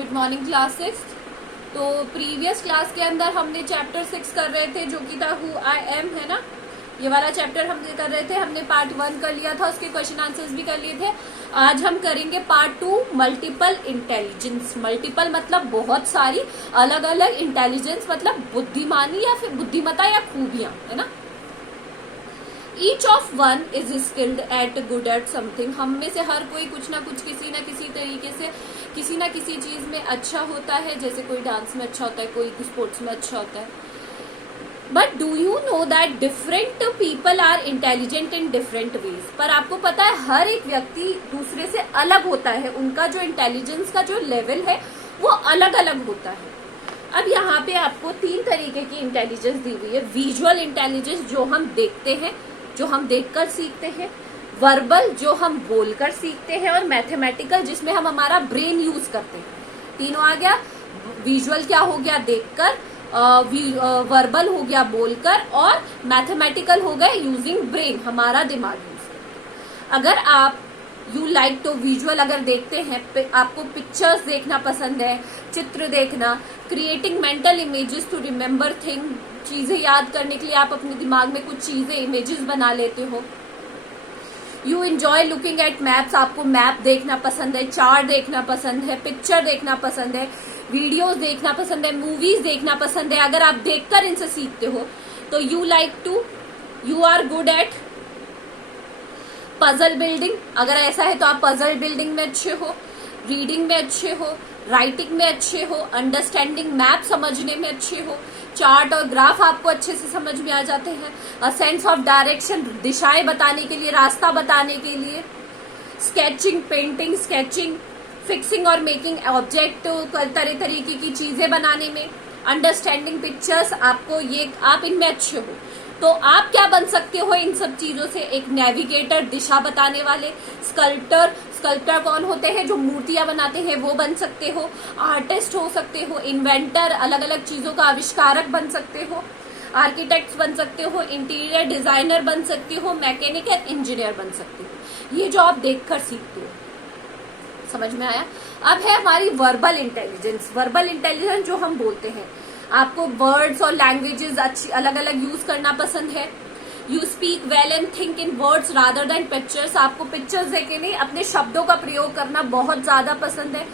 Good morning class 6। तो previous class के अंदर हमने चैप्टर 6 कर रहे थे, जो कि था हु आई एम, है ना। ये वाला चैप्टर हमने कर रहे थे। हमने पार्ट 1 कर लिया था, उसके क्वेश्चन आंसर्स भी कर लिए थे। आज हम करेंगे पार्ट 2, मल्टीपल इंटेलिजेंस। मल्टीपल मतलब बहुत सारी अलग अलग, इंटेलिजेंस मतलब बुद्धिमानी या फिर बुद्धिमता या खूबियां, है ना। Each of one is skilled at good at something. हम में से हर कोई कुछ ना कुछ, किसी ना किसी तरीके से, किसी ना किसी चीज में अच्छा होता है। जैसे कोई डांस में अच्छा होता है, कोई स्पोर्ट्स में अच्छा होता है। But do you know that different people are intelligent in different ways. पर आपको पता है हर एक व्यक्ति दूसरे से अलग होता है। उनका जो इंटेलिजेंस का जो लेवल है वो अलग अलग होता है। अब यहाँ पे आपको 3 तरीके की इंटेलिजेंस दी हुई है। विजुअल इंटेलिजेंस, जो हम देखते हैं, जो हम देखकर सीखते हैं। वर्बल, जो हम बोलकर सीखते हैं। और मैथमेटिकल, जिसमें हम हमारा ब्रेन यूज करते हैं। तीनों आ गया। विजुअल क्या हो गया, देखकर। वर्बल हो गया बोलकर। और मैथमेटिकल हो गए यूजिंग ब्रेन, हमारा दिमाग यूज करके। अगर आप यू लाइक तो विजुअल अगर देखते हैं, आपको पिक्चर्स देखना पसंद है, चित्र देखना, creating mental images to remember thing, चीजें याद करने के लिए आप अपने दिमाग में कुछ चीजें, इमेजेस बना लेते हो। You enjoy looking at maps, आपको मैप देखना पसंद है, चार्ट देखना पसंद है, पिक्चर देखना पसंद है, वीडियोस देखना पसंद है, मूवीज देखना पसंद है। अगर आप देखकर इनसे सीखते हो तो you are good at puzzle building. अगर ऐसा है तो आप पजल बिल्डिंग में अच्छे हो, रीडिंग में अच्छे हो, राइटिंग में अच्छे हो, अंडरस्टैंडिंग मैप समझने में अच्छे हो, चार्ट और ग्राफ आपको अच्छे से समझ में आ जाते हैं, अ सेंस ऑफ डायरेक्शन, दिशाएं बताने के लिए, रास्ता बताने के लिए, स्केचिंग, पेंटिंग, स्केचिंग, फिक्सिंग और मेकिंग ऑब्जेक्ट, तरह तरीके की चीजें बनाने में, अंडरस्टैंडिंग पिक्चर्स, आपको ये, आप इनमें अच्छे हो। तो आप क्या बन सकते हो इन सब चीजों से? एक नेविगेटर, दिशा बताने वाले। स्कल्प्टर कौन होते हैं? जो मूर्तियां बनाते हैं, वो बन सकते हो। आर्टिस्ट हो सकते हो। इन्वेंटर, अलग अलग चीजों का आविष्कारक बन सकते हो। आर्किटेक्ट बन सकते हो। इंटीरियर डिजाइनर बन सकते हो। मैकेनिकल इंजीनियर बन सकते हो। ये जो आप देखकर सीखते हो। समझ में आया? अब है हमारी वर्बल इंटेलिजेंस। वर्बल इंटेलिजेंस जो हम बोलते हैं, आपको वर्ड्स और लैंग्वेजेस अच्छी अलग अलग यूज करना पसंद है। You speak well and think in words rather than pictures. आपको पिक्चर्स देखे नहीं, अपने शब्दों का प्रयोग करना बहुत ज्यादा पसंद है।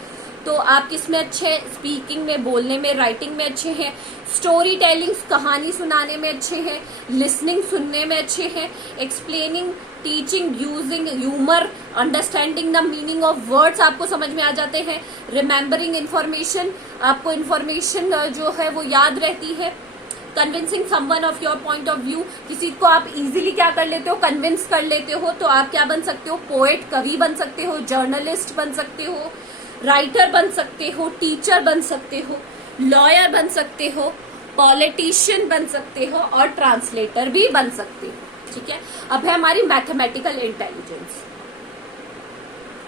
तो आप किसमें अच्छे? स्पीकिंग में, बोलने में, राइटिंग में अच्छे हैं। स्टोरी टेलिंग, कहानी सुनाने में अच्छे हैं। लिसनिंग, सुनने में अच्छे हैं। Explaining, teaching, using humour, understanding the meaning of words आपको समझ में आ जाते हैं। रिमेम्बरिंग इन्फॉर्मेशन, आपको इन्फॉर्मेशन जो है वो याद रहती है। Convincing someone of your point of view, किसी को आप इजीली क्या कर लेते हो? कन्विंस कर लेते हो। तो आप क्या बन सकते हो? पोएट, कवि बन सकते हो। जर्नलिस्ट बन सकते हो। राइटर बन सकते हो। टीचर बन सकते हो। लॉयर बन सकते हो। पॉलिटिशियन बन सकते हो। और ट्रांसलेटर भी बन सकते हो। ठीक है। अब है हमारी मैथमेटिकल इंटेलिजेंस।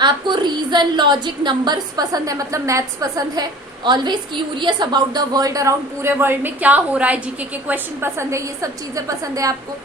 आपको रीजन, लॉजिक, नंबर्स पसंद है, मतलब मैथ्स पसंद है। Always curious about the world around, पूरे वर्ल्ड में क्या हो रहा है, जीके के क्वेश्चन पसंद है, ये सब चीजें पसंद है आपको।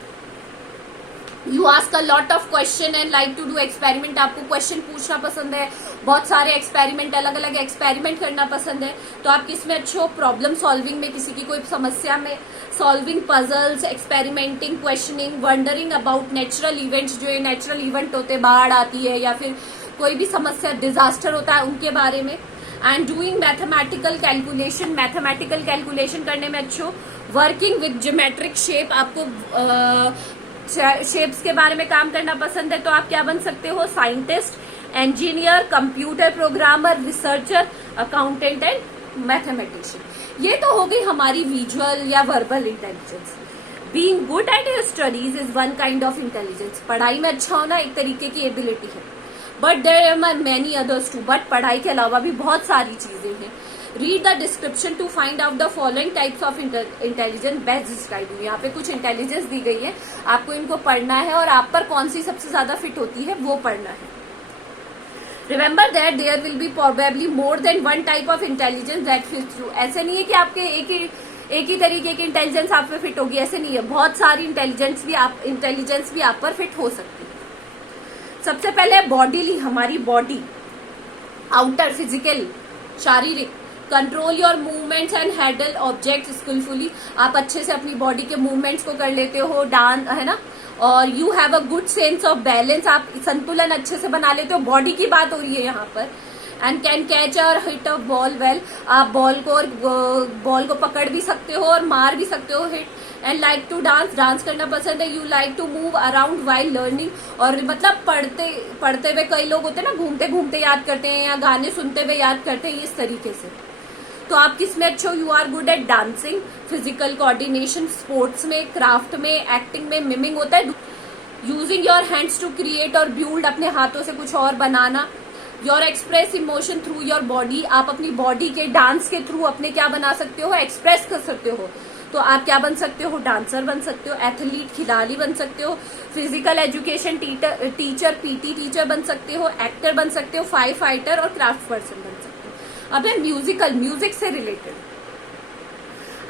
You ask a lot of question and like to do experiment, आपको क्वेश्चन पूछना पसंद है, बहुत सारे एक्सपेरिमेंट, अलग अलग एक्सपेरिमेंट करना पसंद है। तो आप किसमें अच्छे हो? प्रॉब्लम सॉल्विंग में, किसी की कोई समस्या में, solving puzzles, experimenting, questioning, wondering about natural events, जो ये नेचुरल इवेंट होते हैं, बाढ़ आती है या फिर कोई भी समस्या, डिजास्टर होता है, उनके बारे में। And doing mathematical calculation, mathematical calculation करने में अच्छे हो। वर्किंग विद ज्योमेट्रिक शेप, आपको शेप्स के बारे में काम करना पसंद है। तो आप क्या बन सकते हो? Scientist, engineer, computer programmer, researcher, accountant and mathematician. ये तो हो गई हमारी विजुअल या verbal intelligence. Being good at your studies is one kind of intelligence. पढ़ाई में अच्छा होना एक तरीके की एबिलिटी है। But there are many others too, but पढ़ाई के अलावा भी बहुत सारी चीजें हैं। Read the description to find out the following types of intelligence best describe. यहाँ पे कुछ इंटेलिजेंस दी गई है, आपको इनको पढ़ना है और आप पर कौन सी सबसे ज्यादा फिट होती है वो पढ़ना है। Remember that there will be probably more than one type of intelligence that fits you. ऐसे नहीं है कि आपके एक ही तरीके की इंटेलिजेंस आप पे फिट होगी, ऐसे नहीं है। बहुत सारी इंटेलिजेंस भी आप पर फिट हो सकती है। सबसे पहले बॉडी ली, हमारी बॉडी, आउटर फिजिकल शारीरिक, control your movements and handle object skilfully, आप अच्छे से अपनी बॉडी के मूवमेंट्स को कर लेते हो, डांस है ना, और you have a good sense of balance, आप संतुलन अच्छे से बना लेते हो, बॉडी की बात हो रही है यहाँ पर। एंड कैन कैच और हिट अ बॉल वेल, आप बॉल को पकड़ भी सकते हो और मार भी सकते हो hit. And like to dance, dance करना पसंद है। You like to move around while learning, और मतलब पढ़ते हुए कई लोग होते हैं ना घूमते घूमते याद करते हैं या गाने सुनते हुए याद करते हैं, इस तरीके से। तो आप किस में अच्छे हो? You are good at dancing, physical coordination, sports में, क्राफ्ट में, एक्टिंग में, मिमिंग होता है, using your hands to create और बिल्ड, अपने हाथों से कुछ और बनाना। Your express emotion through your body, आप अपनी बॉडी के डांस के थ्रू अपने क्या बना सकते हो? एक्सप्रेस कर सकते हो। तो आप क्या बन सकते हो? डांसर बन सकते हो, एथलीट खिलाड़ी बन सकते हो, physical education teacher PT teacher बन सकते हो, एक्टर बन सकते हो, फाइटर और क्राफ्ट पर्सन बन सकते हो। अब है म्यूजिकल, म्यूजिक से रिलेटेड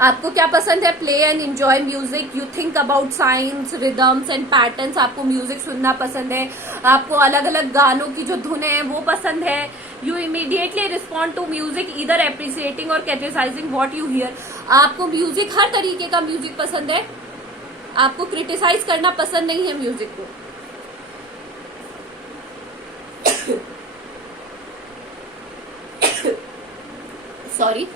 आपको क्या पसंद है? Play and enjoy music, you think about science, rhythms and patterns, आपको म्यूजिक सुनना पसंद है, आपको अलग अलग गानों की जो धुन है वो पसंद है। You immediately respond to music either appreciating और क्रिटिसाइजिंग व्हाट यू हियर, आपको म्यूजिक हर तरीके का म्यूजिक पसंद है, आपको क्रिटिसाइज करना पसंद नहीं है म्यूजिक को। सॉरी।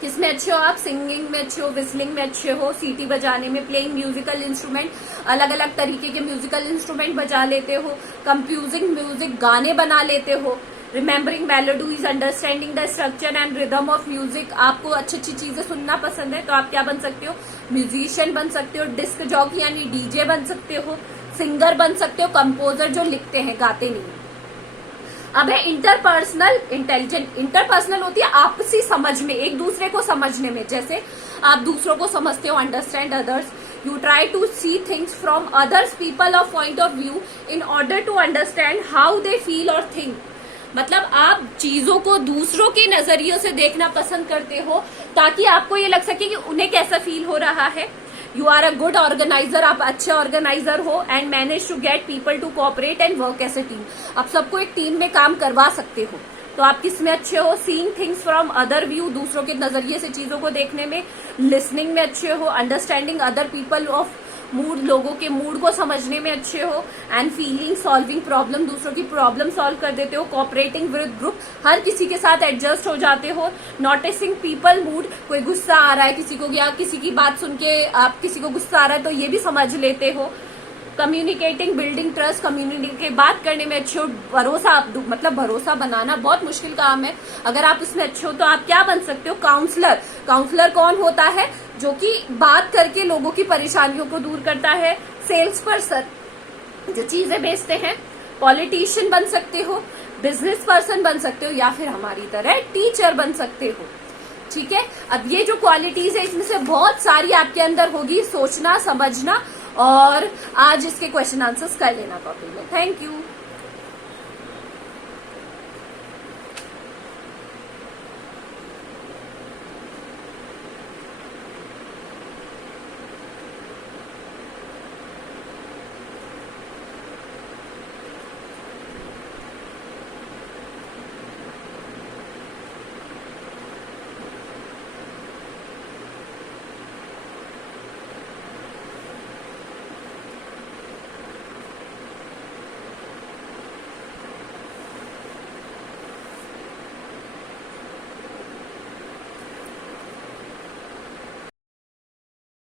किसमें अच्छे हो आप? सिंगिंग में अच्छे हो, विस्लिंग में अच्छे हो, सीटी बजाने में, प्लेइंग म्यूजिकल इंस्ट्रूमेंट, अलग अलग तरीके के म्यूजिकल इंस्ट्रूमेंट बजा लेते हो, कंप्यूजिंग म्यूजिक, गाने बना लेते हो, remembering melodies, understanding the structure and rhythm of music, आपको अच्छी अच्छी चीजें सुनना पसंद है, तो आप क्या बन सकते हो? म्यूजिशियन बन सकते हो, डिस्क जॉकी यानी डीजे बन सकते हो, सिंगर बन सकते हो, कंपोजर जो लिखते हैं गाते नहीं। अब है इंटरपर्सनल इंटेलिजेंट, इंटरपर्सनल होती है आपसी समझ में, एक दूसरे को समझने में, जैसे आप दूसरों को समझते हो, understand others, you try to see things from others people of point of view in order to understand how they feel और थिंक, मतलब आप चीजों को दूसरों के नजरियों से देखना पसंद करते हो ताकि आपको ये लग सके कि उन्हें कैसा फील हो रहा है। You are a good organiser, आप अच्छे ऑर्गेनाइजर हो, and manage to get people to cooperate and work as a team, आप सबको एक टीम में काम करवा सकते हो। तो आप किस में अच्छे हो? Seeing things from other view, दूसरों के नजरिए से चीजों को देखने में, लिसनिंग में अच्छे हो, understanding other people of mood, लोगों के मूड को समझने में अच्छे हो, एंड फीलिंग सॉल्विंग प्रॉब्लम, दूसरों की प्रॉब्लम सॉल्व कर देते हो, कोऑपरेटिंग विद ग्रुप, हर किसी के साथ एडजस्ट हो जाते हो, नोटिसिंग पीपल मूड, कोई गुस्सा आ रहा है किसी को या किसी की बात सुन के आप किसी को गुस्सा आ रहा है तो ये भी समझ लेते हो, कम्युनिकेटिंग बिल्डिंग ट्रस्ट, कम्युनिटी के बात करने में अच्छे हो, भरोसा, मतलब भरोसा बनाना बहुत मुश्किल काम है, अगर आप इसमें अच्छे हो तो आप क्या बन सकते हो? काउंसलर, काउंसलर कौन होता है? जो कि बात करके लोगों की परेशानियों को दूर करता है, सेल्स पर्सन जो चीजें बेचते हैं, पॉलिटिशियन बन सकते हो, बिजनेस पर्सन बन सकते हो, या फिर हमारी तरह टीचर बन सकते हो। ठीक है, अब ये जो क्वालिटीज है इसमें से बहुत सारी आपके अंदर होगी, सोचना समझना, और आज इसके क्वेश्चन आंसर्स कर लेना टॉपिक में। Thank you.